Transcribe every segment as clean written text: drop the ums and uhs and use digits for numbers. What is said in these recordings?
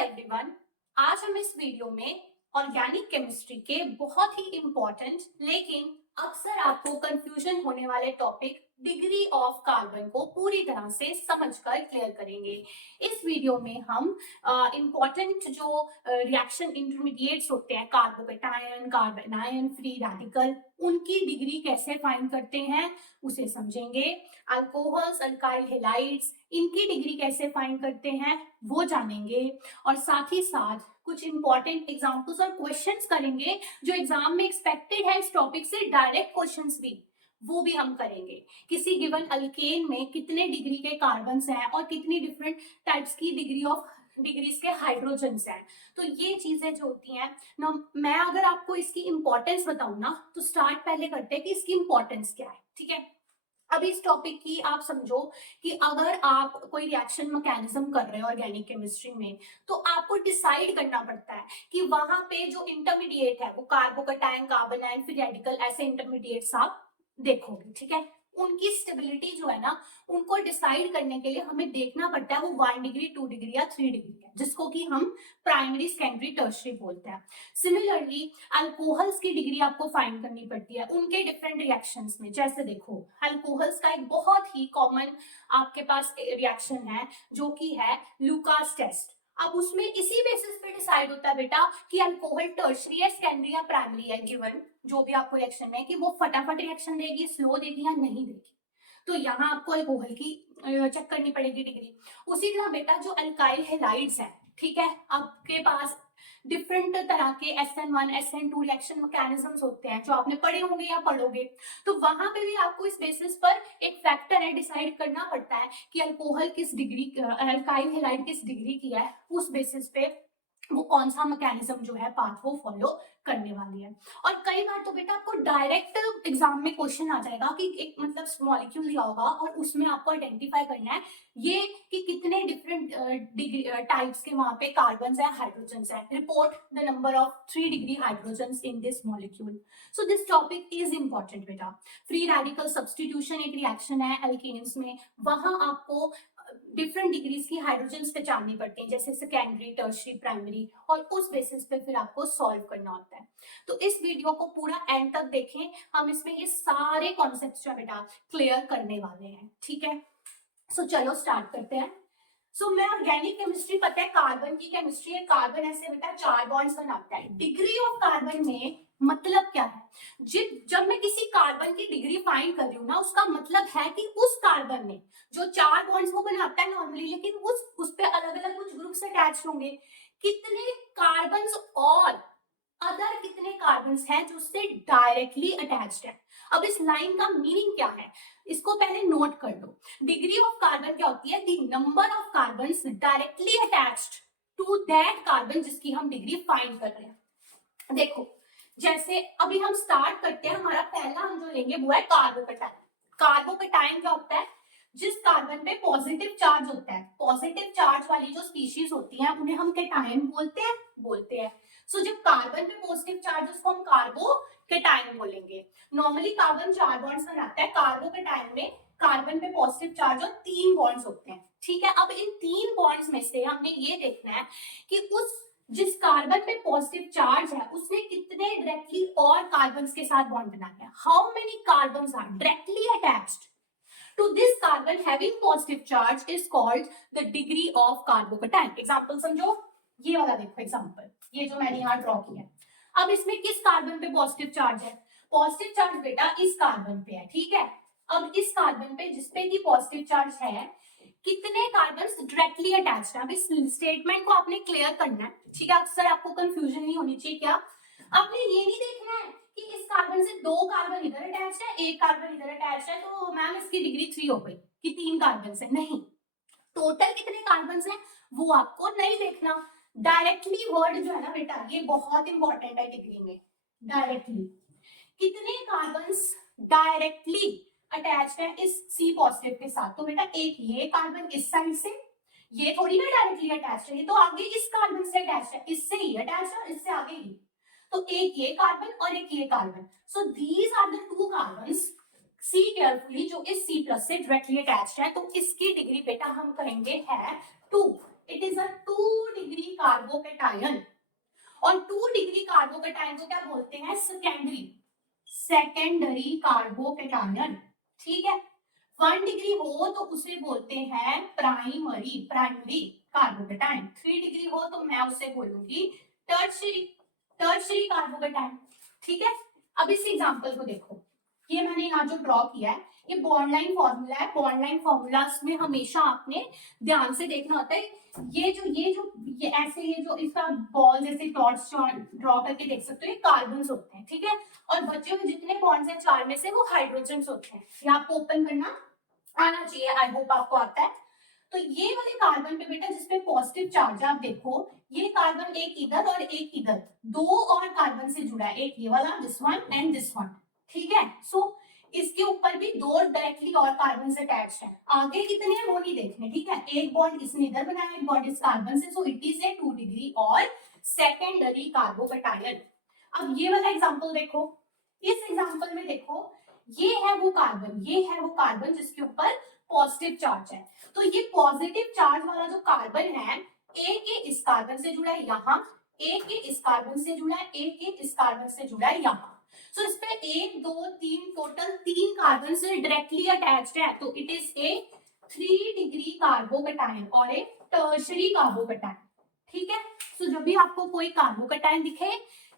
Everyone, आज हम इस वीडियो में ऑर्गेनिक केमिस्ट्री के बहुत ही इंपॉर्टेंट लेकिन अक्सर आपको कंफ्यूजन होने वाले टॉपिक डिग्री ऑफ कार्बन को पूरी तरह से समझकर क्लियर करेंगे। इस वीडियो में हम इंपॉर्टेंट जो रिएक्शन इंटरमीडिएट्स होते हैं, carbocation, carbon ion, free radical, उनकी डिग्री कैसे फाइंड करते हैं उसे समझेंगे। अल्कोहल्स, अल्काइल हैलाइड्स, इनकी डिग्री कैसे फाइंड करते हैं वो जानेंगे और साथ ही साथ कुछ इंपॉर्टेंट एग्जांपल्स और क्वेश्चंस करेंगे जो एग्जाम में एक्सपेक्टेड है इस टॉपिक से, डायरेक्ट क्वेश्चंस भी वो भी हम करेंगे। किसी गिवन अल्केन में कितने डिग्री के कार्बन्स हैं और कितनी डिफरेंट टाइप्स की डिग्रीज के हाइड्रोजन्स हैं। तो ये चीजें जो होती हैं ना, मैं अगर आपको इसकी इंपॉर्टेंस बताऊं ना तो स्टार्ट पहले करते हैं कि इसकी इंपॉर्टेंस क्या है। ठीक है, अब इस टॉपिक की आप समझो कि अगर आप कोई रिएक्शन मैकेनिज्म कर रहे हो ऑर्गेनिक केमिस्ट्री में, तो आपको डिसाइड करना पड़ता है कि वहां पे जो इंटरमीडिएट है वो carbocation, carbon ion, free radical, ऐसे इंटरमीडिएट्स आप देखोगे। ठीक है, उनकी स्टेबिलिटी जो है ना, उनको डिसाइड करने के लिए हमें देखना पड़ता है वो 1 डिग्री, 2 डिग्री या 3 डिग्री है, जिसको कि हम प्राइमरी, सेकेंडरी, टर्शियरी बोलते हैं। सिमिलरली अल्कोहल्स की डिग्री आपको फाइंड करनी पड़ती है उनके डिफरेंट रिएक्शंस में। जैसे देखो, अल्कोहल्स का एक बहुत ही कॉमन आपके पास रिएक्शन है जो कि है लुकास टेस्ट। अब उसमें इसी बेसिस पे डिसाइड होता है बेटा कि अल्कोहल टर्शियरी है, सेकेंडरी या प्राइमरी है, गिवन जो भी आपको रिएक्शन है कि वो फटाफट रिएक्शन देगी, स्लो देगी या नहीं देगी। तो यहाँ आपको अल्कोहल की चेक करनी पड़ेगी डिग्री। उसी तरह बेटा जो अल्काइल हैलाइड्स है, ठीक है, आपके पास डिफरेंट तरह के SN1, SN2 रिएक्शन मैकेनिज्म्स होते हैं जो आपने पढ़े होंगे या पढ़ोगे। तो वहां पे भी आपको इस बेसिस पर एक फैक्टर है, डिसाइड करना पड़ता है कि अल्कोहल किस डिग्री, अल्काइल हैलाइड किस डिग्री की है, उस बेसिस पे वो कौन सा मैकेनिज्म जो है पाथ वो फॉलो करने वाली है। और कई बार तो बेटा आपको डायरेक्ट एग्जाम में क्वेश्चन आ जाएगा कि एक मतलब मॉलिक्यूल दिया होगा और उसमें आपको आइडेंटिफाई करना है ये कि कितने डिफरेंट डिग्री टाइप्स के वहां पे कार्बन्स है, हाइड्रोजन्स है। Report the number of 3 degree hydrogens in this molecule. So this topic is important बेटा। फ्री रेडिकल सब्स्टिट्यूशन एक रिएक्शन है एल्केन्स में, वहां आपको डिफरेंट डिग्रीज की हाइड्रोजन्स पहचाननी पड़ती हैं, जैसे सेकेंडरी, टर्शियरी, प्राइमरी, और उस बेसिस पे फिर आपको सॉल्व करना होता है। तो इस वीडियो को पूरा एंड तक देखें, हम इसमें ये सारे कॉन्सेप्ट्स जो बेटा क्लियर करने वाले हैं। ठीक है, सो चलो स्टार्ट करते हैं। मैं ऑर्गेनिक केमिस्ट्री, पता है कार्बन की केमिस्ट्री है। कार्बन ऐसे बेटा 4 बॉन्ड्स बनाता है। डिग्री ऑफ कार्बन में मतलब क्या है, जब मैं किसी कार्बन की डिग्री फाइंड कर रही हूँ ना, उसका मतलब है कि उस कार्बन ने जो 4 बॉन्ड्स वो बनाता है नॉर्मली, लेकिन उस पे अलग अलग कुछ ग्रुप्स अटैच होंगे, कितने कार्बन्स और अदर कितने कार्बन्स हैं जो उससे डायरेक्टली अटैच्ड है। अब इस लाइन का मीनिंग क्या है, इसको पहले नोट कर लो। डिग्री ऑफ कार्बन क्या होती है, the number of carbons directly attached to that carbon जिसकी हम डिग्री फाइंड कर रहे हैं। देखो, जैसे अभी हम स्टार्ट करते हैं, हमारा पहला हम जो लेंगे वो है कार्बोकेटायन। कार्बोकेटायन क्या होता है, जिस कार्बन पे पॉजिटिव चार्ज होता है, पॉजिटिव चार्ज वाली जो स्पीशीज होती हैं उन्हें हम केटायन बोलते हैं। सो जब कार्बन पे पॉजिटिव चार्ज, उसको हम कार्बोकेटायन बोलेंगे। नॉर्मली कार्बन 4 बॉन्ड्स बनाता है, कार्बोकेटायन में कार्बन पे पॉजिटिव चार्ज और 3 बॉन्ड्स होते हैं। ठीक है, अब इन 3 बॉन्ड्स में से हमने ये देखना है कि जिस कार्बन पे पॉजिटिव चार्ज है उसने कितने डायरेक्टली और कार्बन्स के साथ बॉन्ड बना लिया। How many carbons are directly attached to this carbon having positive charge is called the degree of carbocation. Example समझो, ये वाला देखो एग्जांपल, ये जो मैंने यहाँ ड्रॉ किया है। अब इसमें किस कार्बन पे पॉजिटिव चार्ज है, पॉजिटिव चार्ज बेटा इस कार्बन पे है। ठीक है, अब इस कार्बन पे जिसपे की पॉजिटिव चार्ज है, कितने कार्बन्स डायरेक्टली अटैच्ड है। अब इस स्टेटमेंट को आपने क्लियर करना है। ठीक है, अक्सर आपको कंफ्यूजन नहीं होनी चाहिए। क्या आपने ये नहीं देखना है कि इस कार्बन से 2 कार्बन इधर अटैच्ड है, 1 कार्बन इधर अटैच्ड है, तो मैम इसकी डिग्री 3 हो गई कि 3 कार्बन से। नहीं, टोटल कितने कार्बन हैं वो आपको नहीं देखना। डायरेक्टली वर्ड जो है ना बेटा, ये बहुत इंपॉर्टेंट है डिग्री में। डायरेक्टली कितने कार्बन डायरेक्टली अटैच्ड है इस C पॉजिटिव के साथ, तो बेटा एक ये कार्बन इस साइड से, ये थोड़ी ना डायरेक्टली अटैच्ड है, ये तो आगे इस कार्बन से अटैच्ड है, इससे ही अटैच्ड है और इससे आगे ही, तो एक ये कार्बन और एक ये carbon. So these are the 2 carbons, see carefully, जो इस C प्लस से डायरेक्टली अटैच्ड है। तो इसकी डिग्री बेटा हम कहेंगे है 2। It is a 2 degree carbocation, और 2 डिग्री कार्बोकेटायन को क्या बोलते हैं? Secondary carbocation. ठीक है, 1 डिग्री हो तो उसे बोलते हैं प्राइमरी कार्बोकेटायन, 3 डिग्री हो तो मैं उसे बोलूंगी टर्शरी कार्बोकेटायन। ठीक है, अब इस एग्जांपल को देखो, ये मैंने यहाँ जो ड्रॉ किया है ये बॉन्ड लाइन फॉर्मूला है। बॉन्ड लाइन फॉर्मूलास में हमेशा आपने ध्यान से देखना होता है, ये ऐसे ये जो इसका बॉल जैसे डॉट्स ड्रॉ करके देख सकते हो, ये कार्बन्स होते हैं। ठीक है, और बचे हुए जितने बॉन्ड्स हैं 4 में से वो हाइड्रोजन्स होते हैं। ये आपको ओपन करना आना चाहिए, आई होप आपको आता है। तो ये वाले कार्बन पे बेटा जिसमें पॉजिटिव चार्ज है, आप देखो ये कार्बन एक इधर और एक इधर, 2 और कार्बन से जुड़ा है, एक ये वाला this one and this one. ठीक है, सो इसके ऊपर भी 2 डायरेक्टली और कार्बन से अटैच है। आगे कितने हैं वो नहीं देखने। ठीक है, एक बॉन्ड इसने इधर बनाया, एक बॉन्ड इस कार्बन से, so it is a 2 degree और सेकेंडरी कार्बोकेटायन। अब ये वाला एग्जांपल देखो, इस एग्जांपल में देखो ये है वो कार्बन जिसके ऊपर पॉजिटिव चार्ज है। तो ये पॉजिटिव चार्ज वाला जो कार्बन है, एक के इस कार्बन से जुड़ा है यहाँ, एक के इस कार्बन से जुड़ा है, एक के इस कार्बन से जुड़ा है यहाँ। सो इस पे 1 2 3 टोटल 3 कार्बन से डायरेक्टली अटैच्ड है, तो it is a 3 degree carbocation और ए टर्शरी कार्बोकेटायन। ठीक है, सो जब भी आपको कोई कार्बोकेटायन दिखे,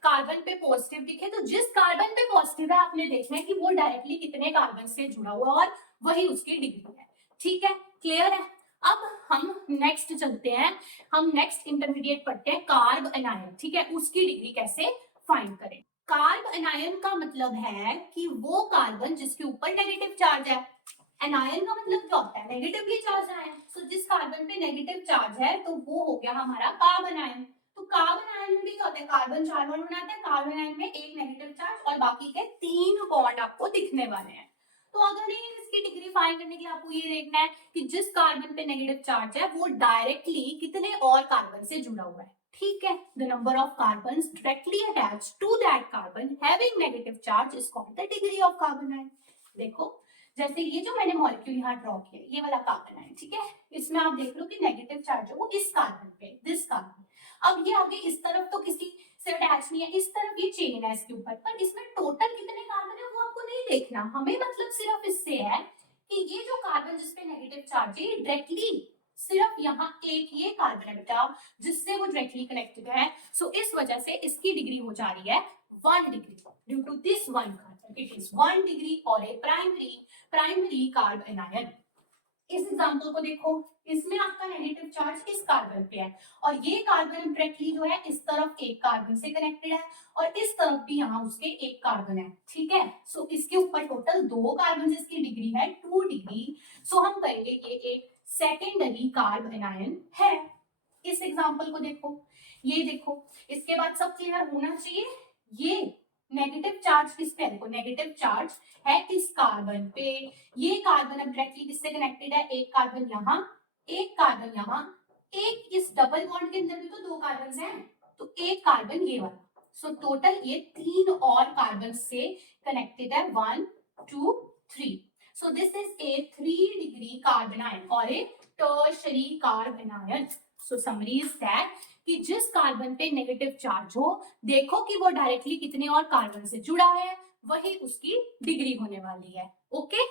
कार्बन पे पॉजिटिव दिखे, तो जिस कार्बन पे पॉजिटिव है आपने देखना है कि वो डायरेक्टली कितने कार्बन से जुड़ा हुआ और वही उसकी डिग्री है। ठीक है, क्लियर है। अब हम नेक्स्ट चलते हैं, हम नेक्स्ट इंटरमीडिएट पढ़ते हैं कार्ब एनायन। ठीक है, उसकी डिग्री कैसे फाइंड करें। कार्ब एनायन का मतलब है कि वो कार्बन जिसके ऊपर नेगेटिव चार्ज है। एनायन का मतलब क्या होता है? Negatively charge ion. सो जिस कार्बन पे नेगेटिव चार्ज है तो वो हो गया हमारा कार्बन आयन। तो कार्बन आयन में भी क्या होता है? कार्बन 4 बॉन्ड बनाते हैं, कार्बन आयन में एक नेगेटिव चार्ज और बाकी के 3 बॉन्ड आपको दिखने वाले हैं। तो अगर इसकी डिग्री फाइंड करने के लिए आपको ये देखना है कि जिस कार्बन पे नेगेटिव चार्ज है वो डायरेक्टली कितने और कार्बन से जुड़ा हुआ है। ठीक है, the number of carbons directly attached to that carbon having negative charge is called the degree of carbanion. देखो जैसे ये जो मैंने मॉलिक्यूल यहाँ ड्रॉ किया, ये वाला कार्बन आयन, ठीक है, इसमें आप देख लो कि नेगेटिव चार्ज है वो इस कार्बन पे, दिस कार्बन। अब ये आगे इस तरफ तो किसी से अटैच नहीं है, इस तरफ ये चेन है इसके ऊपर, पर इसमें टोटल कितने कार्बन है वो आपको नहीं देखना। हमें मतलब सिर्फ इससे है कि ये जो कार्बन जिसपे नेगेटिव चार्ज है डायरेक्टली सिर्फ यहाँ एक ये कार्बन है बेटा जिससे वो डायरेक्टली कनेक्टेड है। सो इस वजह से इसकी डिग्री हो जा रही है 1 degree due to this one carbon, it is 1 degree और ए प्राइमरी कार्ब एनायन। इस एग्जांपल को देखो, इसमें आपका नेगेटिव चार्ज इस कार्बन पे है और ये कार्बन डायरेक्टली जो है इस तरफ एक कार्बन से कनेक्टेड है और इस तरफ भी यहाँ उसके एक कार्बन है। ठीक है, सो इसके ऊपर टोटल 2 कार्बन जिसकी डिग्री है 2 डिग्री। सो हम कहेंगे ये एक सेकेंडरी कार्ब एनायन है। इस एग्जांपल को देखो, ये देखो, इसके बाद सब क्लियर होना चाहिए। ये नेगेटिव चार्ज किस पे है? देखो नेगेटिव चार्ज है इस कार्बन पे, ये कार्बन अब डायरेक्टली किससे कनेक्टेड है? एक कार्बन यहाँ, एक कार्बन यहाँ, एक इस डबल बॉन्ड के अंदर भी तो 2 कार्बन हैं, तो एक कार्बन ये वाला। सो टोटल ये 3 और कार्बन से कनेक्टेड है, 1 2 3। So this is a 3 degree carbon ion और a tertiary carbon ion. So summary is that कि जिस कार्बन पे नेगेटिव चार्ज हो, देखो कि वो डायरेक्टली कितने और कार्बन से जुड़ा है, वही उसकी डिग्री होने वाली है। ओके,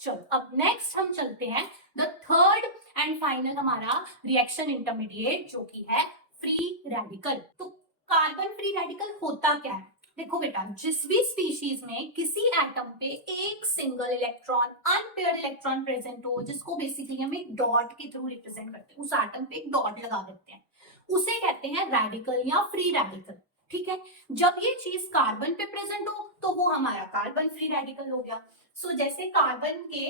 चलो अब नेक्स्ट हम चलते हैं द थर्ड एंड फाइनल हमारा रिएक्शन इंटरमीडिएट जो कि है फ्री रेडिकल। तो कार्बन फ्री रेडिकल होता क्या है? देखो बेटा, जिस भी स्पीशीज में किसी एटम पे एक single electron unpaired electron present हो, जिसको बेसिकली हम एक डॉट के थ्रू रिप्रेजेंट करते हैं, उस एटम पे एक डॉट लगा देते हैं, उसे कहते हैं रेडिकल या फ्री रेडिकल। ठीक है, जब ये चीज कार्बन पे प्रेजेंट हो तो वो हमारा कार्बन फ्री रेडिकल हो गया। सो जैसे कार्बन के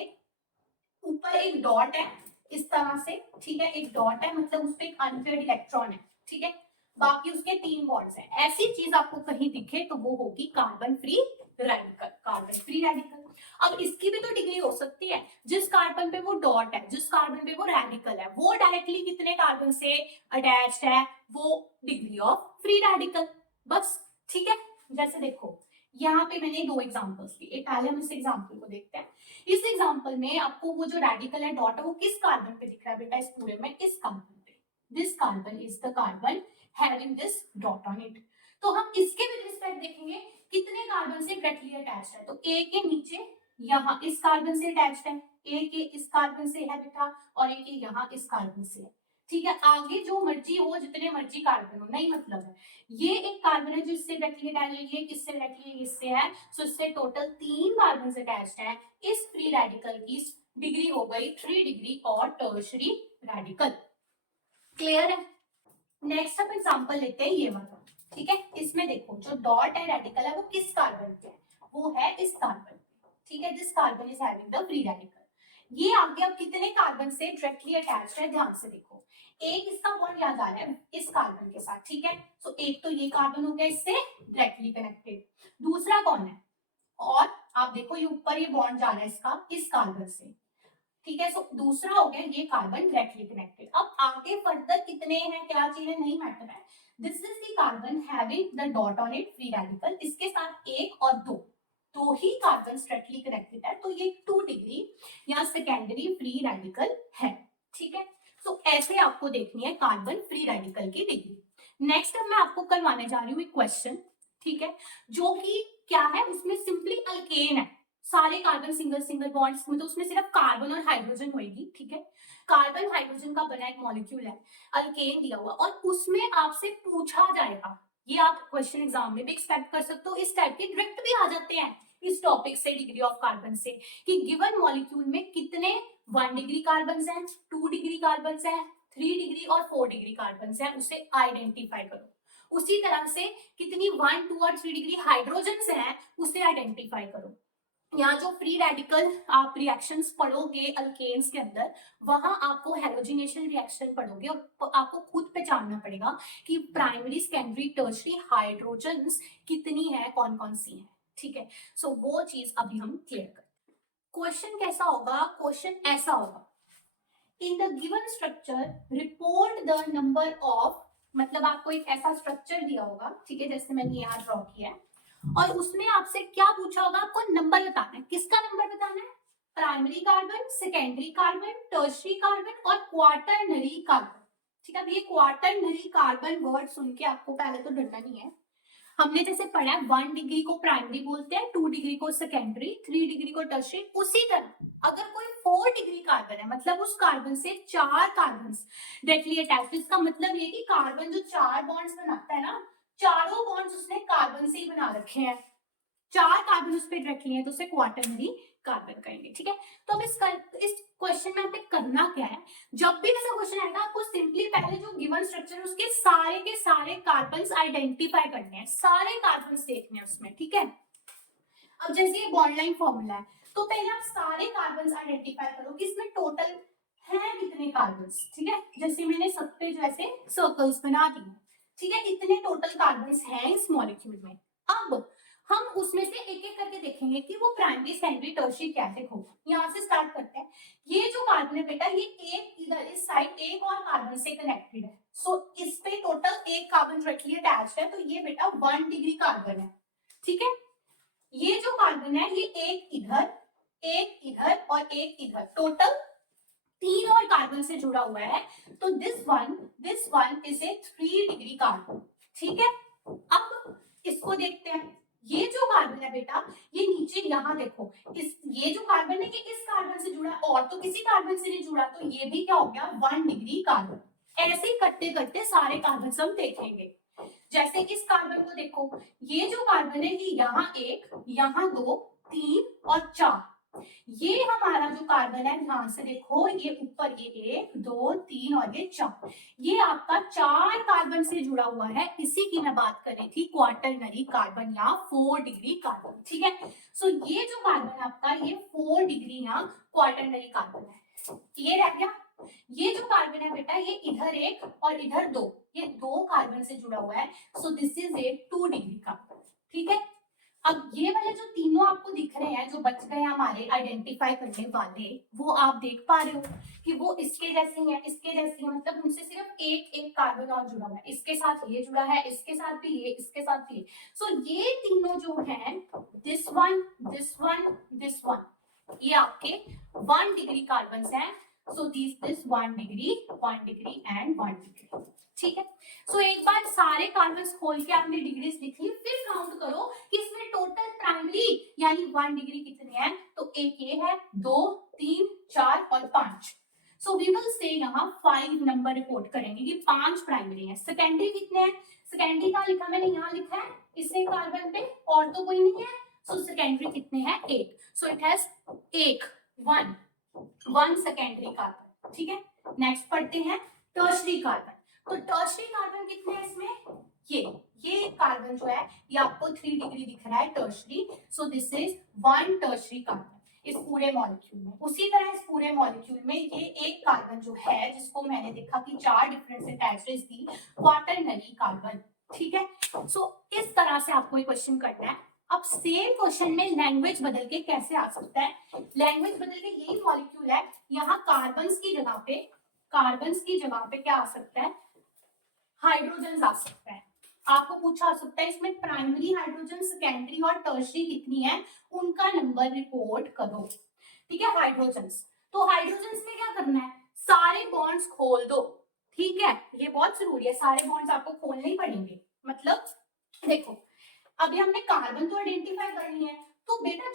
ऊपर एक डॉट है इस तरह से, ठीक है, एक डॉट है मतलब उस पर एक अनपेयर्ड इलेक्ट्रॉन है, ठीक है, बाकी उसके 3 बॉन्ड्स हैं, ऐसी चीज आपको कहीं दिखे तो वो होगी carbon free radical, carbon free radical. अब इसकी भी तो डिग्री हो सकती है, जिस कार्बन पे वो डॉट है, जिस कार्बन पे वो रेडिकल है, वो डायरेक्टली कितने कार्बन से अटैच्ड है, वो डिग्री ऑफ फ्री रेडिकल, बस। ठीक है, जैसे देखो यहाँ पे मैंने 2 एग्जांपल्स दिए, पहले हम इस एग्जांपल को देखते हैं। इस एग्जांपल में आपको वो जो रेडिकल है डॉट है वो किस कार्बन पे दिख रहा है बेटा? इस पूरे में इस कार्बन पे, this carbon is the carbon having this dot on it. तो हम इसके विद रिस्पेक्ट देखेंगे कितने कार्बन से डायरेक्टली अटैच्ड है। तो ए के नीचे यहाँ इस कार्बन से अटैच्ड है, ए के इस कार्बन से है बेटा, और ए के यहाँ इस कार्बन से है। ठीक है, आगे जो मर्जी हो, जितने मर्जी कार्बन हो, नहीं मतलब है। ये एक कार्बन है जो इससे डायरेक्टली अटैच है, ये किससे डायरेक्टली, इससे है। सो इससे टोटल 3 कार्बन से अटैच्ड है। इस फ्री रेडिकल की डिग्री हो गई 3 डिग्री और टर्शरी रेडिकल। क्लियर है। नेक्स्ट अब एग्जांपल लेते हैं ये वाला। ठीक है, इसमें देखो जो डॉट है रेडिकल है वो किस कार्बन पे है, वो है इस कार्बन। ठीक है, this carbon is having the free radical. ये आगे अब कितने कार्बन से डायरेक्टली अटैच्ड है, ध्यान से देखो। एक इसका बॉन्ड याद आ रहा है इस कार्बन के साथ। ठीक है, सो एक तो ये कार्बन हो गया इससे डायरेक्टली कनेक्टेड। दूसरा कौन है, और आप देखो ये ऊपर ये बॉन्ड जा रहा है इसका इस कार्बन से। ठीक है, सो दूसरा हो गया ये कार्बन डायरेक्टली कनेक्टेड। अब आगे फर्दर कितने हैं, क्या चीजें, नहीं मैटर है। This is the carbon having the dot on it free radical. इसके साथ एक और दो ही कार्बन डायरेक्टली कनेक्टेड है, तो ये 2 डिग्री या सेकेंडरी फ्री रेडिकल है। ठीक है, सो ऐसे आपको देखनी है कार्बन फ्री रेडिकल की डिग्री। नेक्स्ट अब मैं आपको करवाने जा रही हूँ एक क्वेश्चन। ठीक है, जो कि क्या है, उसमें सिंपली अल्केन है, सारे कार्बन सिंगल सिंगल बॉन्ड्स, मतलब उसमें सिर्फ कार्बन और हाइड्रोजन होगी। ठीक है, कार्बन हाइड्रोजन का बना एक मॉलिक्यूल है, अल्केन दिया हुआ, और उसमें आपसे पूछा जाएगा, ये आप क्वेश्चन एग्जाम में भी एक्सपेक्ट कर सकते हो, इस टाइप के डायरेक्ट भी आ जाते हैं इस टॉपिक से, डिग्री ऑफ कार्बन से, कि गिवन मॉलिक्यूल में कितने 1 डिग्री कार्बन हैं, 2 डिग्री कार्बन हैं, 3 डिग्री और 4 डिग्री कार्बन हैं, उसे आइडेंटिफाई करो। उसी तरह से कितनी 1, 2 और 3 डिग्री हाइड्रोजन हैं, उसे आइडेंटिफाई करो। यहाँ जो फ्री रेडिकल आप रिएक्शंस पढ़ोगे अल्केन्स के अंदर, वहां आपको हेलोजिनेशन रिएक्शन पढ़ोगे और आपको खुद पहचानना पड़ेगा कि प्राइमरी, सेकेंडरी, टर्शरी हाइड्रोजन्स कितनी है, कौन कौन सी है। ठीक है, सो वो चीज अभी हम क्लियर करें। क्वेश्चन कैसा होगा, क्वेश्चन ऐसा होगा, in the given structure report the number of, मतलब आपको एक ऐसा स्ट्रक्चर दिया होगा, ठीक है, जैसे मैंने यहाँ ड्रॉ किया है, और उसमें आपसे क्या पूछा होगा, आपको नंबर बताना है। किसका नंबर बताना है, primary carbon, secondary carbon, tertiary carbon और क्वार्टरनरी कार्बन। ठीक है, अब ये क्वार्टरनरी कार्बन वर्ड सुन के आपको पहले तो डरना नहीं है। हमने जैसे पढ़ा है 1 डिग्री को प्राइमरी बोलते हैं, 2 डिग्री को सेकेंडरी, 3 डिग्री को टर्शरी। उसी तरह अगर कोई 4 डिग्री कार्बन है, मतलब उस कार्बन से 4 कार्बन डायरेक्टली अटैच, इसका मतलब ये कि कार्बन जो 4 बॉन्ड्स बनाता है ना, चारों बॉन्ड्स उसने कार्बन से ही बना रखे हैं, 4 कार्बन उस पर डायरेक्टली है, तो उसे क्वार्टरनरी कार्बन कहेंगे। ठीक है, तो अब इस क्वेश्चन में आपको करना क्या है, जब भी ऐसा क्वेश्चन आएगा आपको सिंपली पहले जो गिवन स्ट्रक्चर है उसके सारे के सारे कार्बन्स आइडेंटिफाई करने हैं, सारे कार्बन्स देखने हैं उसमें। ठीक है, अब जैसे ये बॉन्ड लाइन फॉर्मूला है, तो पहले आप सारे कार्बन्स आइडेंटिफाई करो कि इसमें टोटल है कितने कार्बन्स। ठीक है, जैसे मैंने सब पे जो ऐसे सर्कल्स बना दिए। ठीक है, इतने टोटल कार्बन्स हैं इस मॉलिक्यूल में। अब हम उसमें से एक एक करके देखेंगे कि वो प्राइमरी, सेकेंडरी, टर्शरी कैसे होगा। यहाँ से स्टार्ट करते हैं। ये जो कार्बन है बेटा, ये एक इधर इस साइड एक और कार्बन से कनेक्टेड है, सो इस पे टोटल एक कार्बन डायरेक्टली अटैच्ड है, तो ये बेटा 1 डिग्री कार्बन है। ठीक है, ये जो कार्बन है ये एक इधर और एक इधर, टोटल 3 और कार्बन से जुड़ा हुआ है, तो this one is a 3 degree carbon. ठीक है, अब इसको देखते हैं। ये जो कार्बन है बेटा, ये नीचे यहाँ देखो, ये जो कार्बन है ये इस कार्बन से जुड़ा है, और तो किसी कार्बन से नहीं जुड़ा, तो ये भी क्या हो गया 1 डिग्री कार्बन। ऐसे ही करते करते सारे कार्बन हम देखेंगे। जैसे इस कार्बन को देखो, ये जो कार्बन है ये यहाँ 1, यहाँ 2, 3 और 4, ये हमारा जो कार्बन है, ध्यान से देखो, ये ऊपर ये 1, 2, 3 और ये 4, ये आपका 4 कार्बन से जुड़ा हुआ है। इसी की मैं बात कर रही थी, क्वार्टरनरी कार्बन या 4 डिग्री कार्बन। ठीक है, सो ये जो कार्बन आपका ये 4 डिग्री या क्वार्टरनरी कार्बन है। ये रह गया। ये जो कार्बन है बेटा, ये इधर 1 और इधर 2, ये 2 कार्बन से जुड़ा हुआ है, सो this is A 2 degree carbon. ठीक है, अब ये वाले जो तीनों आपको दिख रहे हैं, जो बच गए हमारे आइडेंटिफाई करने वाले, वो आप देख पा रहे हो कि वो इसके जैसे ही है, इसके जैसे ही, मतलब उनसे सिर्फ एक एक कार्बन और जुड़ा हुआ है, इसके साथ ये जुड़ा है, इसके साथ भी ये, इसके साथ भी ये। सो ये तीनों जो हैं, this one, this one, this one, ये आपके 1 डिग्री कार्बन हैं। So this 1 degree and 1 degree. ठीक है, सो एक बार सारे कार्बन्स खोल के आपने डिग्रीज लिख ली, फिर काउंट करो कि इसमें टोटल प्राइमरी यानी 1 डिग्री कितने हैं। तो एक ये है, 2 3 4 और 5। सो वी विल से यहाँ 5 नंबर रिपोर्ट करेंगे कि 5 प्राइमरी है। सेकेंडरी कितने हैं, सेकेंडरी का लिखा मैंने यहाँ लिखा है इसे कार्बन पे, और तो कोई नहीं है। सो सेकेंडरी कितने हैं, 1। So it has 1 secondary carbon. ठीक है, नेक्स्ट पढ़ते हैं टर्शरी कार्बन। तो टर्शरी कार्बन कितने हैं इसमें, ये कार्बन जो है ये आपको 3 डिग्री दिख रहा है tertiary. So this is 1 tertiary carbon इस पूरे मॉलिक्यूल में। उसी तरह इस पूरे मॉलिक्यूल में ये एक कार्बन जो है जिसको मैंने देखा कि 4 डिफरेंट अटैचमेंट्स थी, क्वाटरनरी कार्बन। ठीक है, सो इस तरह से आपको एक क्वेश्चन करना है। अब सेम क्वेश्चन में लैंग्वेज बदल के कैसे आ सकता है, लैंग्वेज बदल के यही मॉलिक्यूल है, यहाँ कार्बन्स की जगह पे क्या आ सकता है, हाइड्रोजन आ सकता है। आपको पूछा सकता है इसमें प्राइमरी हाइड्रोजन, सेकेंडरी और टर्शरी कितनी है, उनका नंबर रिपोर्ट करो। ठीक है, हाइड्रोजन्स, तो हाइड्रोजन्स में क्या करना है, सारे बॉन्ड्स खोल दो। ठीक है, ये बहुत जरूरी है, सारे बॉन्ड्स आपको खोलने ही पड़ेंगे। मतलब देखो, अभी हमने कार्बन तो आइडेंटिफाई कर लिए हैं, तो बेटा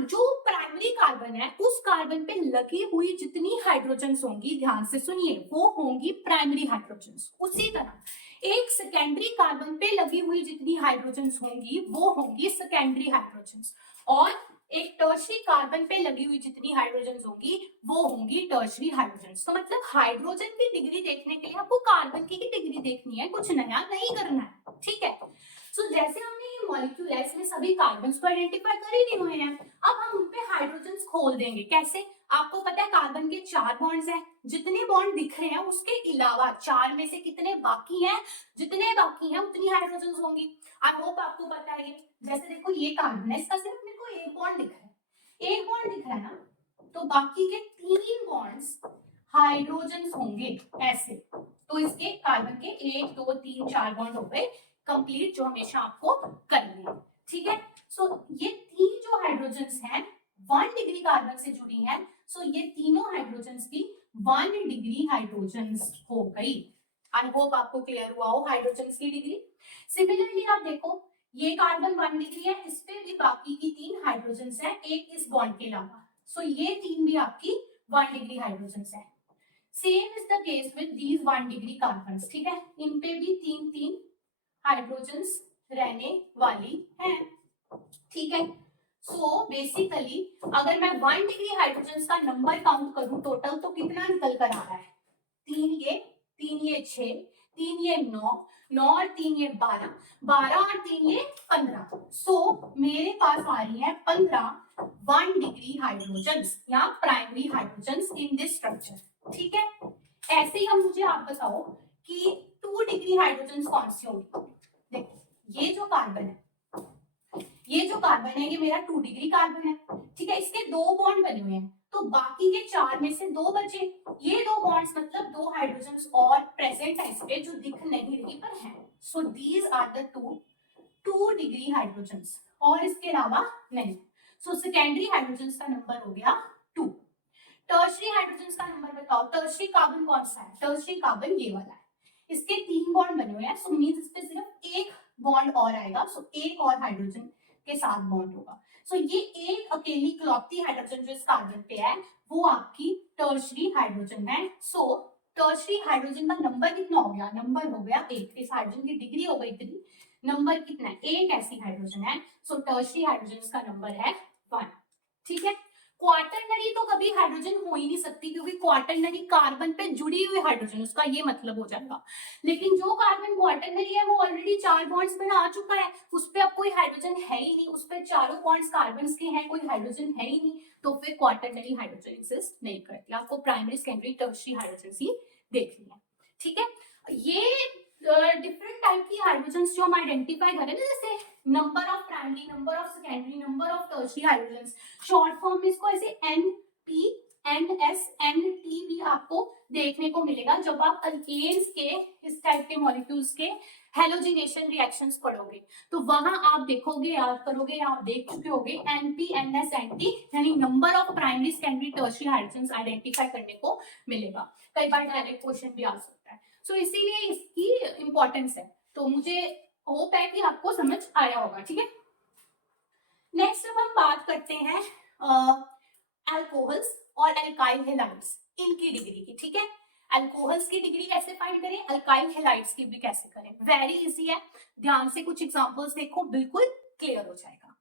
जो प्राइमरी कार्बन है उस कार्बन पे लगी हुई जितनी हाइड्रोजन्स होंगी, ध्यान से सुनिए, वो होंगी प्राइमरी हाइड्रोजन्स। उसी तरह एक सेकेंडरी कार्बन पे लगी हुई जितनी हाइड्रोजन्स होंगी वो होंगी सेकेंडरी हाइड्रोजन्स, और एक टर्शरी कार्बन पे लगी हुई जितनी हाइड्रोजन्स होंगी वो होंगी टर्शरी हाइड्रोजन्स। तो मतलब हाइड्रोजन की डिग्री देखने के लिए आपको कार्बन की ही डिग्री देखनी है, कुछ नया नहीं करना है। ठीक है, सो जैसे हमने ये मॉलिक्यूल है इसमें सभी कार्बन्स को आइडेंटिफाई कर ही लिए हुए हैं, अब हम उन पे हाइड्रोजन्स खोल देंगे। कैसे, आपको पता है कार्बन के 4 बॉन्ड्स हैं, जितने बॉन्ड दिख रहे हैं उसके अलावा 4 में से कितने बाकी हैं, जितने बाकी हैं उतनी हाइड्रोजन्स होंगी। आई होप आपको पता है ये। जैसे देखो ये कार्बन है, इसका सिर्फ मेरे को एक बॉन्ड दिख रहा है, एक बॉन्ड दिख रहा है ना, तो बाकी के 3 बॉन्ड्स हाइड्रोजन्स होंगे ऐसे। तो इसके कार्बन के 1 2 3 4 बॉन्ड हो गए कंप्लीट, जो हमेशा आपको करनी है। ठीक है, सो ये 3 जो हाइड्रोजन्स हैं 1 डिग्री कार्बन से जुड़ी हैं, सो ये तीनों हाइड्रोजन्स भी 1 डिग्री हाइड्रोजन्स हो गई। आई होप आपको क्लियर हुआ हो हाइड्रोजन्स की डिग्री। सिमिलरली आप देखो ये कार्बन 1 डिग्री है, इस पे भी बाकी की 3 हाइड्रोजन्स हैं, एक इस बॉन्ड के अलावा। सो ये 3 भी आपकी 1 डिग्री हाइड्रोजन्स है। Same is the case with these 1 degree carbons. ठीक है, इन पे भी 3 हाइड्रोजन्स रहने वाली हैं। ठीक है, सो बेसिकली अगर मैं 1 डिग्री हाइड्रोजन्स का नंबर काउंट करूं टोटल, तो कितना निकल कर आ रहा है, 3 ये 6, 3 ये 9, 9 और 3 ये 12, 12 और 3 ये 15। सो मेरे पास आ रही है 15 1 डिग्री हाइड्रोजन्स या primary hydrogens in this structure. ठीक है, ऐसे ही हम मुझे आप बताओ कि 2 डिग्री हाइड्रोजन्स कौन सी होंगी। देखो ये जो कार्बन है ये मेरा 2 डिग्री कार्बन है। ठीक है, इसके 2 बॉन्ड बने हुए हैं, तो बाकी के 4 में से 2 बचे। ये 2 बॉन्ड्स मतलब 2 हाइड्रोजन्स और प्रेजेंट है इस पे जो दिख नहीं रही पर है। So these are the 2 degree hydrogens, और इसके अलावा नहीं। सो सेकेंडरी हाइड्रोजन्स का नंबर हो गया 2। टर्शरी हाइड्रोजन्स का नंबर बताओ, टर्शरी कार्बन कौन सा है, टर्शरी कार्बन ये वाला है, इसके 3 बॉन्ड बने हुए हैं। सो मींस इस पे सिर्फ एक बॉन्ड और आएगा, सो एक और हाइड्रोजन के साथ बॉन्ड होगा। सो ये एक अकेली इकलौती हाइड्रोजन जो इस कार्बन पे है वो आपकी टर्शरी हाइड्रोजन है। सो टर्शरी हाइड्रोजन का नंबर कितना हो गया, नंबर हो गया 1। इस हाइड्रोजन की डिग्री हो गई 3, नंबर कितना है, 1 ऐसी हाइड्रोजन है। सो टर्शरी हाइड्रोजन का नंबर है 1। ठीक है, क्वाटरनरी तो कभी हाइड्रोजन हो ही नहीं सकती, क्योंकि क्वाटरनरी कार्बन पे जुड़ी हुई हाइड्रोजन, उसका ये मतलब हो जाएगा। लेकिन जो कार्बन क्वाटरनरी है वो ऑलरेडी 4 बॉन्ड्स बना चुका है, उस पे अब कोई हाइड्रोजन है ही नहीं, उस पे चारों बॉन्ड्स कार्बन के हैं, कोई हाइड्रोजन है ही नहीं, तो फिर क्वाटरनरी हाइड्रोजन एक्सिस्ट नहीं करती। आपको प्राइमरी सेकेंडरी टर्शरी हाइड्रोजन ही देखनी है। ठीक है, ये डिफरेंट टाइप की हाइड्रोजन्स जो हम आइडेंटिफाई करें ना, जैसे number of primary, number of secondary, number of tertiary hydrogens, short form में इसको ऐसे NP NSNT भी आपको देखने को मिलेगा जब आप अल्केन्स के इस टाइप के मॉलिक्यूल्स के हेलोजिनेशन रिएक्शंस पढ़ोगे, तो वहां आप देखोगे, याद करोगे, आप देख चुके होगे NP NS NT यानी number of primary secondary tertiary hydrogens identify करने को मिलेगा। कई बार डायरेक्ट क्वेश्चन भी आ सकता है, सो इसीलिए इसकी इंपॉर्टेंस है। तो मुझे होप है कि आपको समझ आया होगा, ठीक है। नेक्स्ट अब हम बात करते हैं अल्कोहल्स और एल्काइल हैलाइड्स, इनकी डिग्री की, ठीक है। अल्कोहल्स की डिग्री कैसे फाइंड करें, अल्काइल हैलाइड्स की भी कैसे करें, वेरी इजी है। ध्यान से कुछ एग्जांपल्स देखो, बिल्कुल क्लियर हो जाएगा।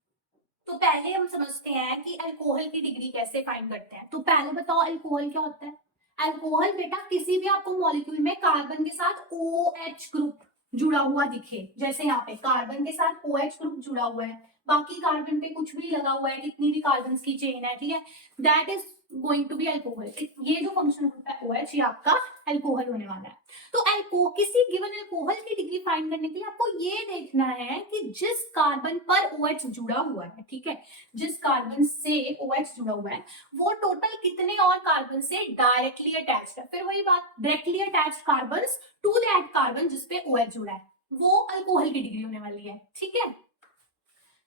तो पहले हम समझते हैं कि अल्कोहल की डिग्री कैसे फाइंड करते हैं। तो पहले बताओ अल्कोहल क्या होता है। अल्कोहल बेटा किसी भी आपको मॉलिक्यूल में कार्बन के साथ OH ग्रुप जुड़ा हुआ दिखे, जैसे यहाँ पे कार्बन के साथ OH ग्रुप जुड़ा हुआ है, बाकी कार्बन पे कुछ भी लगा हुआ है, कितनी भी कार्बन की चेन है, ठीक है, that is going to be alcohol. ये जो फंक्शन होता है OH, ये आपका अल्कोहल होने वाला है। तो किसी गिवन अल्कोहल की डिग्री फाइंड करने के लिए आपको ये देखना है कि जिस कार्बन पर OH जुड़ा हुआ है, ठीक है, जिस कार्बन से OH जुड़ा हुआ है वो टोटल कितने और कार्बन से डायरेक्टली अटैच्ड है। फिर वही बात, directly attached carbon to that carbon जिसपे OH जुड़ा है, वो अल्कोहल की डिग्री होने वाली है, ठीक है।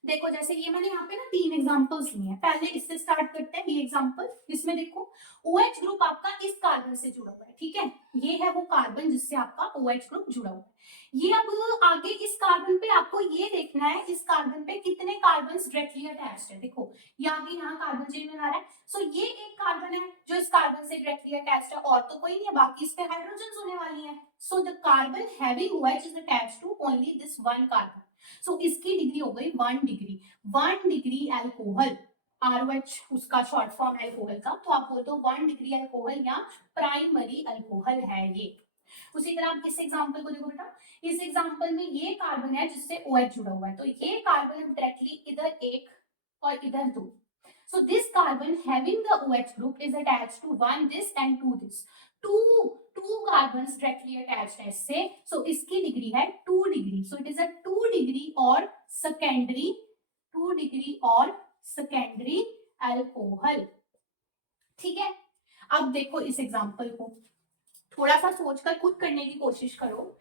देखो जैसे ये मैंने यहाँ पे ना 3 एग्जांपल्स लिए हैं, पहले इससे स्टार्ट करते हैं। ये एग्जांपल, इसमें देखो OH ग्रुप आपका इस कार्बन से जुड़ा हुआ है, ठीक है, ये है वो कार्बन जिससे आपका OH ग्रुप जुड़ा हुआ है। ये अब आगे इस कार्बन पे आपको ये देखना है, इस कार्बन पे कितने कार्बन डायरेक्टली अटैच्ड है। देखो यहाँ कार्बन चेन बना रहा है, सो ये एक कार्बन है जो इस कार्बन से डायरेक्टली अटैच्ड है, और तो कोई नहीं है, बाकी इस पे हाइड्रोजन होने वाली है। So the carbon having OH is attached to only this one carbon. So इसकी डिग्री हो गई 1 डिग्री। 1 डिग्री अल्कोहल, ROH उसका शॉर्ट फॉर्म अल्कोहल का, तो आप बोल दो 1 डिग्री अल्कोहल या प्राइमरी अल्कोहल है ये। उसी तरह आप इस एग्जांपल को देखो बेटा, इस एग्जांपल में ये कार्बन है जिससे OH जुड़ा हुआ है, तो ये कार्बन हम डायरेक्टली इधर एक और इधर दो, so this carbon having the OH group is attached to one this and two this, two carbons directly attached है इससे, so इसकी डिग्री है 2 degree, so it is a 2 degree और सेकेंडरी अल्कोहल, ठीक है। अब देखो इस एग्जांपल को थोड़ा सा सोचकर खुद करने की कोशिश करो।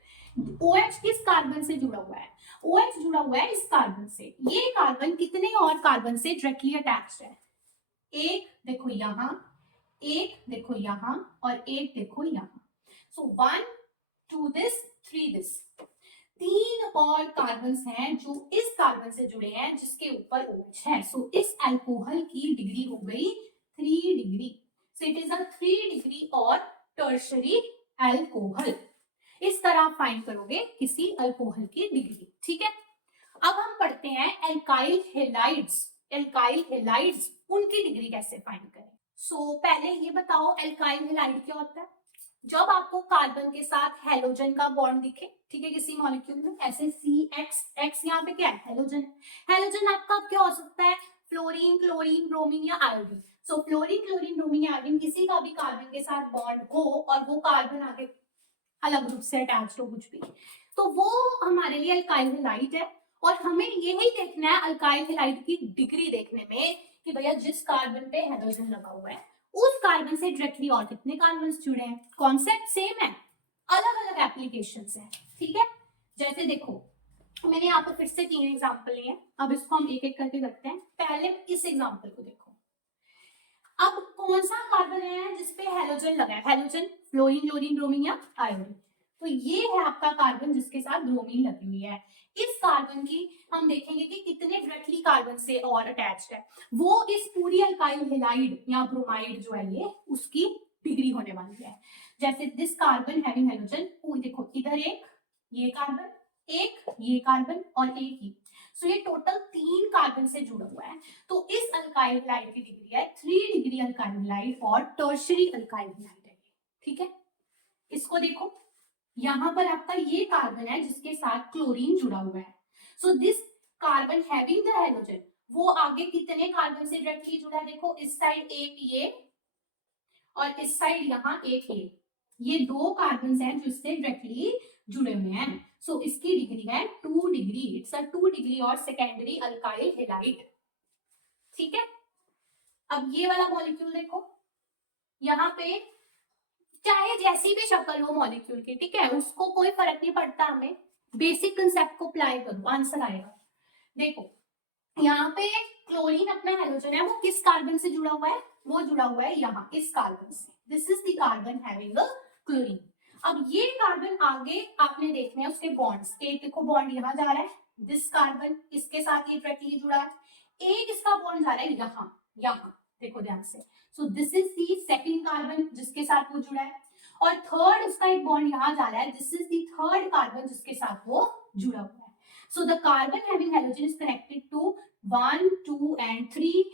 OH किस कार्बन से जुड़ा हुआ है, OH जुड़ा हुआ है इस कार्बन से, ये कार्बन कितने और कार्बन से डायरेक्टली अटैच्ड है, एक देखो यहाँ, एक देखो यहाँ, और एक देखो यहाँ। सो 1 2 दिस 3 दिस, 3 और कार्बन हैं जो इस कार्बन से जुड़े हैं जिसके ऊपर OH है। सो इस अल्कोहल की डिग्री हो गई 3 degree. So it is a 3 degree और टर्शरी अल्कोहल। इस तरह आप फाइंड करोगे किसी अल्कोहल की डिग्री, ठीक है। अब हम पढ़ते हैं एल्काइल हैलाइड्स। एल्काइल हैलाइड्स उनकी डिग्री कैसे फाइंड करें। सो पहले ये बताओ एल्काइल हैलाइड क्या होता है। जब आपको कार्बन के साथ हेलोजन का बॉन्ड दिखे, ठीक है, किसी मॉलिक्यूल में, ऐसे CX यहाँ पे क्या है, हेलोजन। हेलोजन आपका क्या हो सकता है, फ्लोरीन, क्लोरीन, ब्रोमीन या आयोडीन। सो फ्लोरीन, क्लोरीन, ब्रोमीन या आयोडीन किसी का भी कार्बन के साथ बॉन्ड हो और वो कार्बन आगे अलग रूप से अटैच्ड हो कुछ भी, तो वो हमारे लिए अल्काइल हैलाइड है। और हमें यही देखना है अल्काइल हैलाइड की डिग्री देखने में कि भैया जिस कार्बन पे हाइड्रोजन लगा हुआ है उस कार्बन से डायरेक्टली और कितने कार्बन जुड़े हैं। कॉन्सेप्ट सेम है, अलग अलग एप्लीकेशंस हैं, ठीक है। जैसे देखो मैंने यहाँ पर फिर से 3 एग्जांपल लिए हैं, अब इसको हम एक एक करके करते हैं। पहले इस एग्जांपल को देखो, अब कौन सा कार्बन है जिसपे हेलोजन लगा है, हेलोजन, फ्लोरीन, क्लोरीन, ब्रोमीन या आयोडीन। तो ये है आपका कार्बन जिसके साथ ब्रोमीन लगी हुई है। इस कार्बन की हम देखेंगे कि कितने डायरेक्टली कार्बन से और अटैच्ड है, वो इस पूरी अल्काइल हैलाइड या ब्रोमाइड जो है ये उसकी डिग्री होने वाली है। जैसे दिस कार्बन हैविंग हेलोजन, देखो इधर एक ये कार्बन, एक ये कार्बन और एक ही, सो ये टोटल 3 कार्बन से जुड़ा हुआ है। तो इस अल्काइल हैलाइड की डिग्री है 3 डिग्री अल्काइल हैलाइड और टर्शियरी अल्काइल हैलाइड है, ठीक है। इसको देखो यहां पर आपका ये कार्बन है जिसके साथ क्लोरीन जुड़ा हुआ है, so this carbon having the halogen, वो आगे कितने कार्बन से डायरेक्टली जुड़ा है, देखो इस साइड एक ये और इस साइड यहाँ एक ये 2 कार्बन हैं जो इससे डायरेक्टली जुड़े हुए हैं। सो इसकी डिग्री है 2 डिग्री, इट्स अ 2 डिग्री और सेकेंडरी अल्काइल हैलाइड, ठीक है। अब ये वाला मॉलिक्यूल देखो, यहाँ पे चाहे जैसी भी शक्ल हो मॉलिक्यूल की, ठीक है, उसको कोई फर्क नहीं पड़ता, हमें बेसिक कंसेप्ट को अप्लाई करो, आंसर आएगा। देखो यहाँ पे क्लोरीन अपना हाइड्रोजन है, वो किस कार्बन से जुड़ा हुआ है, वो जुड़ा हुआ है यहाँ इस कार्बन से, this is the carbon having a chlorine. अब ये कार्बन आगे आपने देखने हैं उसके बॉन्ड्स, एक देखो बॉन्ड यहाँ जा रहा है, दिस कार्बन इसके साथ ये डायरेक्टली जुड़ा है, एक इसका बॉन्ड जा रहा है यहाँ यहाँ, देखो ध्यान से, सो this is the second carbon जिसके साथ वो जुड़ा है, और थर्ड उसका एक बॉन्ड यहाँ जा रहा है, this is the third carbon जिसके साथ वो जुड़ा हुआ है। So the carbon having hydrogen is connected to 1, 2 and 3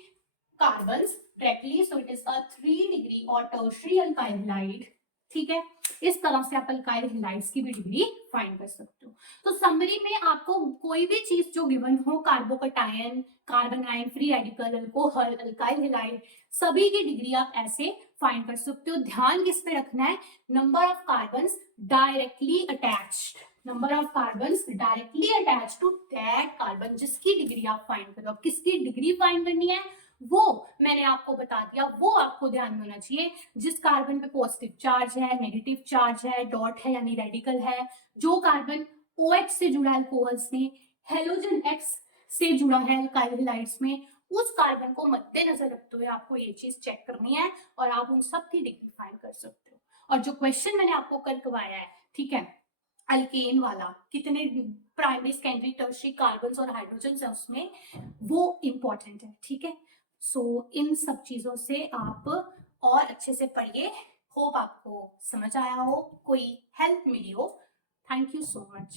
carbons directly, so it is a 3 degree or tertiary alkyl halide, ठीक है। इस तरह से आप अल्काइल हैलाइड्स की भी डिग्री फाइंड कर सकते हो। तो समरी में आपको कोई भी चीज जो गिवन हो, carbocation, carbon ion, free radical, alcohol, alkyl halide, सभी की डिग्री आप ऐसे फाइंड कर सकते हो। ध्यान किस पे रखना है, number of carbons directly attached, number of carbons directly attached to that carbon जिसकी डिग्री आप फाइंड करो। अब किसकी डिग्री फाइंड करनी है वो मैंने आपको बता दिया, वो आपको ध्यान में होना चाहिए, जिस कार्बन पे पॉजिटिव चार्ज है, नेगेटिव चार्ज है, डॉट है यानी रेडिकल है, जो कार्बन OH से जुड़ा है अल्कोहल्स में, हेलोजन X से जुड़ा है अल्काइल हैलाइड्स में, उस कार्बन को मद्देनजर रखते हुए आपको ये चीज चेक करनी है और आप उन सब की डिग्री फाइंड कर सकते हो। और जो क्वेश्चन मैंने आपको कल करवाया है, ठीक है, अल्केन वाला, कितने प्राइमरी सेकेंडरी टर्शियरी कार्बन्स और हाइड्रोजन है उसमें, वो इंपॉर्टेंट है, ठीक है। सो इन सब चीजों से आप और अच्छे से पढ़िए। होप आपको समझ आया हो, कोई हेल्प मिली हो। Thank you so much.